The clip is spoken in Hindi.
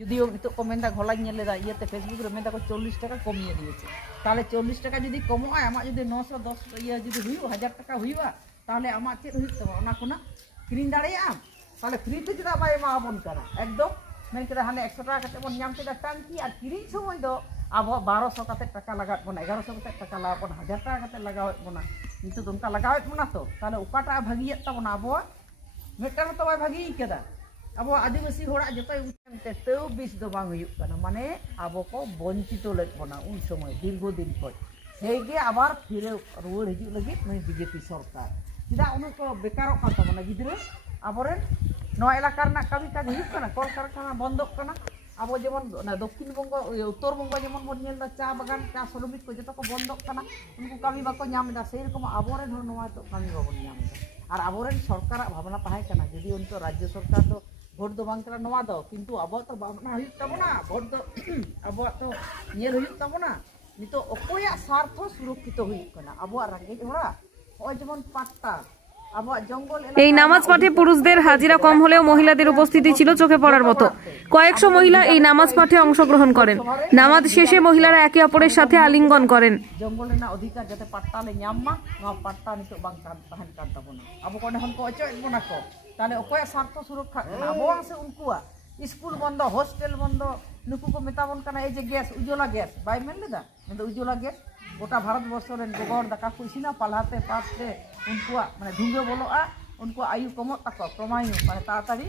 যদিও নিতক কো মেন্দা ঘলাই নেল লেদা ইয়েতে ফেসবুক রে মেন্দা কো 40 টাকা কমিয়ে দিয়েছে তাহলে 40 টাকা যদি কমোয় আমা যদি 910 ইয়া যদি হুইও 1000 টাকা হুইবা তাহলে আমা চেত হুইত তবা ওনা কোনা কিরিং দাড়ায়া তাহলে ফ্রিতে যেটা বাই মা বন করা একদম মেন করে হানে 100 টাকা কাতে বন নাম কেদা টাঙ্কি আর কিরিং সময় দো আবো 1200 কাতে টাকা লাগাত বন 1100 কাতে টাকা লাগাত বন 1000 টাকা কাতে লাগাওত বনা কিন্তু তোমকা লাগাওত বনা তো তাহলে উকাটা ভাগিয়েত তবনা আবো মেটার তো বাই ভাগি কেদা अब आदिवासी होड़ा जो तो बीस दो बांग माने अब को वंचित लेना उन समय दीर्घदिन खजे आबार फिर रुआड़ हजू लगे बीजेपी सरकार चेदा उनको बेकार गिद्रा आबरेन एलाका कमी काज होना कल कारखाना बंदों अब जेमन दक्षिण बंग उत्तर बंग जेमन बन चा बागान चा श्रमिक को जो को बंदों उनको कमी बाको से रकम आबरेन तो कमी बाबन और आबरेन सरकार भावना तहैकना यदि उनको राज्य सरकार तो भोट दो बांग करा नवा दो किंतु अब तो भावना हुई तबना भोट दो अब तो नेल हुई तबना नितो अकोया स्वार्थ सुरक्षित हुई कना अब रंगे होड़ा ओय जेमन पाट्टा अब जंगल এই নামাজ পাঠে পুরুষদের হাজিরা কম হলেও মহিলাদের উপস্থিতি ছিল চোখে পড়ার মতো। কয়েকশো মহিলা এই নামাজ পাঠে অংশগ্রহণ করেন। নামাজ শেষে মহিলারা একে অপরের সাথে আলিঙ্গন করেন। জঙ্গল রেনা অধিকার যাতে পাট্টা লে ñamma নয়া পাট্টা নিতো বাং তাহেন কান তাবona अब कोने हन को अचो बना को ताले अकोय स्वार्थ सुरक्षा अब से उनकुआ स्कूल बंद हॉस्टेल बंद नुकु को मेताबन कना ए जे गैस उज्ज्वला गैस बाय मेन लेदा उज्ज्वला गैस गोटा भारत वर्ष रेन गोगोर दाका को इसिना पालाते पाते उनको माने धुंगे बोलोआ उनको आयु कमत तक प्रमाण माने ताताड़ी